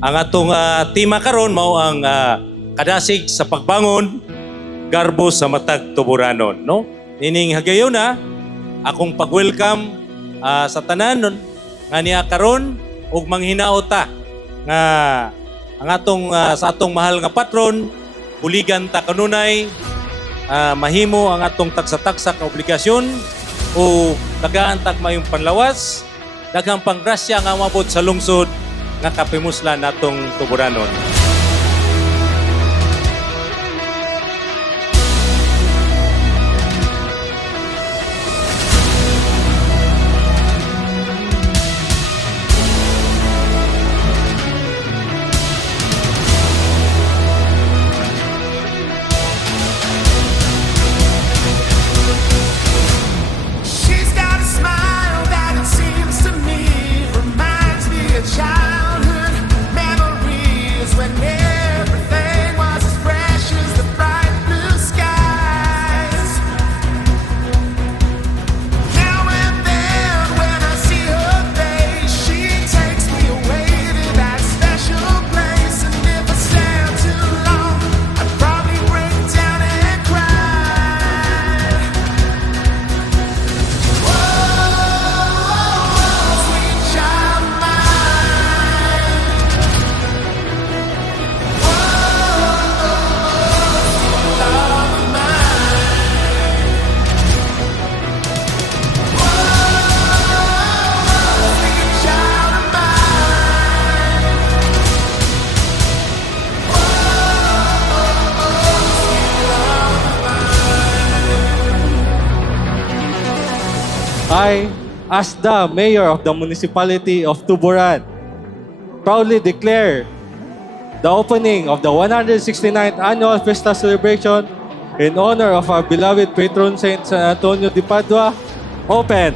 Ang atong tema karon mao ang kadasig sa pagbangon garbo sa matag tuburanon, no? Nining hagayon na akong pag-welcome sa tanan nga niya karon ug manghinaota nga ang atong sa atong mahal nga patron buligan ta kanunay mahimo ang atong tagsa-tagsa ka obligasyon o daghang tag mayong panlawas, daghang panggrasya nga mabot sa lungsod nga kapimuslan natong tuburanon. She's got a smile that it seems to me reminds me of childhood memories when everything was as fresh as the bright blue skies. Now and then when I see her face, she takes me away to that special place. And if I stand too long, I'd probably break down and cry. Sweet child of mine. Love of mine. Sweet child of I, as the Mayor of the Municipality of Tuburan, proudly declare the opening of the 169th Annual Fiesta Celebration in honor of our beloved patron Saint San Antonio de Padua open.